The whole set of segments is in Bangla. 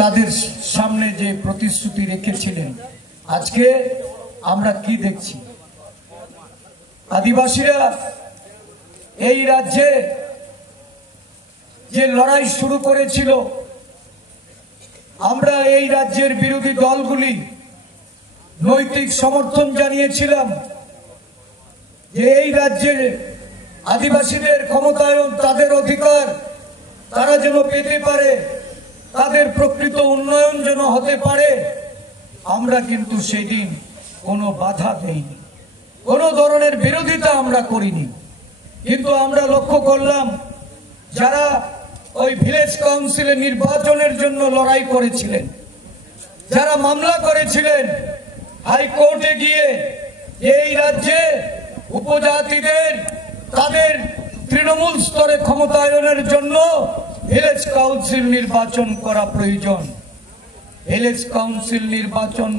তাদের সামনে যে প্রতিশ্রুতি রেখেছিলেন, আজকে আমরা কি দেখছি? আদিবাসীরা এই রাজ্যে যে লড়াই শুরু করেছিল, আমরা এই রাজ্যের বিরোধী দলগুলি নৈতিক সমর্থন জানিয়েছিলাম যে এই রাজ্যের আদিবাসীদের ক্ষমতায়ন, তাদের অধিকার তারা যেন পেতে পারে, তাদের প্রকৃত উন্নয়ন যেন হতে পারে। আমরা কিন্তু সেই দিন কোনো বাধা দেইনি, কোনো ধরনের বিরোধিতা আমরা করিনি। কিন্তু আমরা লক্ষ্য করলাম যারা ওই ভিলেজ কাউন্সিলে নির্বাচনের জন্য লড়াই করেছিলেন, যারা মামলা করেছিলেন হাইকোর্টে গিয়ে এই রাজ্যে উপজাতিদের তাদের তৃণমূল স্তরে ক্ষমতায়নের জন্য ভিলেজ কাউন্সিল নির্বাচন করা প্রয়োজন, ভিলেজ কাউন্সিল নির্বাচন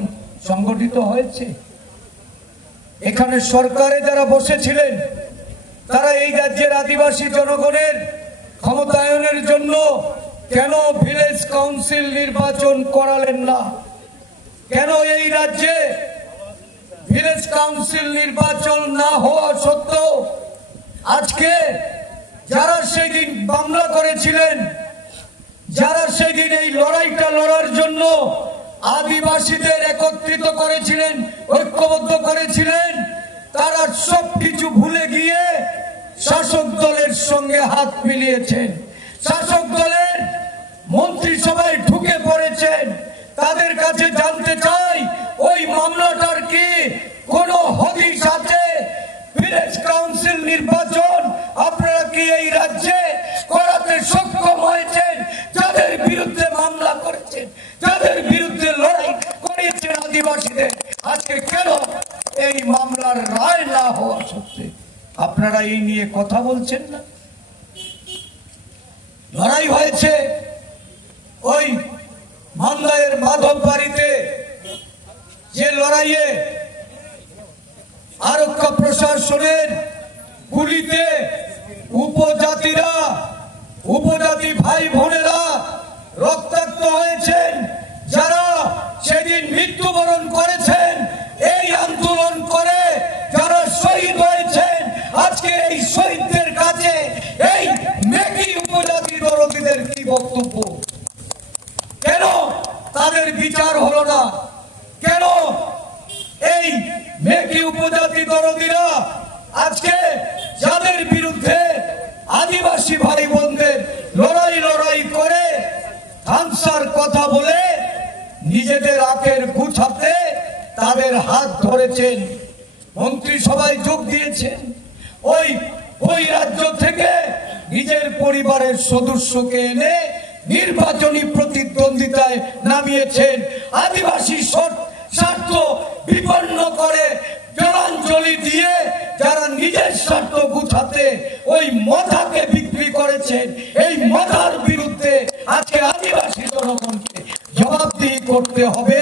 সংগঠিত হয়েছে। এখানে সরকারে যারা বসেছিলেন তারা এই রাজ্যের আদিবাসী জনগণের ক্ষমতায়নের জন্য কেন ভিলেজ কাউন্সিল নির্বাচন করালেন না? কেন এই রাজ্যে ভিলেজ কাউন্সিল নির্বাচন না হওয়া সত্ত্বেও আজকে যারা সেই দিন মামলা করেছিলেন, যারা সেই দিন এই লড়াইটা লড়ার জন্য আদিবাসীদের একত্রিত করেছিলেন, ঐক্যবদ্ধ করেছিলেন, তারা সবকিছু ভুলে গিয়ে শাসক দলের সঙ্গে হাত মিলিয়েছেন, শাসক দলের মন্ত্রিসভায় ঢুকে পড়েছেন। তাদের কাছে জানতে চাই ওই মামলাটার কি কোনো হদিশ আছে? ভিলেজ কাউন্সিল নির্বাচন আপনারা কি এই রাজ্যে করাতে সক্ষম হয়েছেন? যাদের বিরুদ্ধে মামলা করেছেন, যাদের বিরুদ্ধে লড়াই করেছেন আদিবাসীদের, আজকে কেন এই মামলার রায় না হওয়া সত্ত্বে আপনারা এই নিয়ে কথা বলছেন না? লড়াই হয়েছে ওই মামলায়ের মাধব বাড়িতে, যে লড়াইয়ে আরক্ষা প্রশাসনের গুলিতে উপজাতিরা, উপজাতি ভাই বোনেরা রক্তাক্ত হয়েছেন, যারা সেদিন মৃত্যুবরণ করেছেন এই আন্দোলন করে, যারা শহীদ হয়েছেন, আজকে এই শহীদদের কাছে এই মেকি উপজাতি দরদীদের কি বক্তব্য? কেন তাদের বিচার হলো না? কেন এই মেকি উপজাতি দরদীরা আজকে যাদের বিরুদ্ধে আদিবাসী ভাই বোনদের লড়াই করে ধ্বংসার কথা বলে নিজেদের আখের গুছাতে তাদের হাত ধরেছেন, মন্ত্রিসভায় যোগ দিয়েছেন, ওই রাজ্য থেকে নিজের পরিবারের সদস্যকে এনে নির্বাচনী প্রতিদ্বন্দ্বিতায় নামিয়েছেন, আদিবাসী স্বার্থ বিপন্ন করে জলাঞ্জলি দিয়ে যারা নিজের স্বার্থ গুছাতে ওই মাথাকে বিক্রি করেছেন। এই মাথার বিরুদ্ধে আজকে আদিবাসী জনগণকে জবাবদিহি করতে হবে।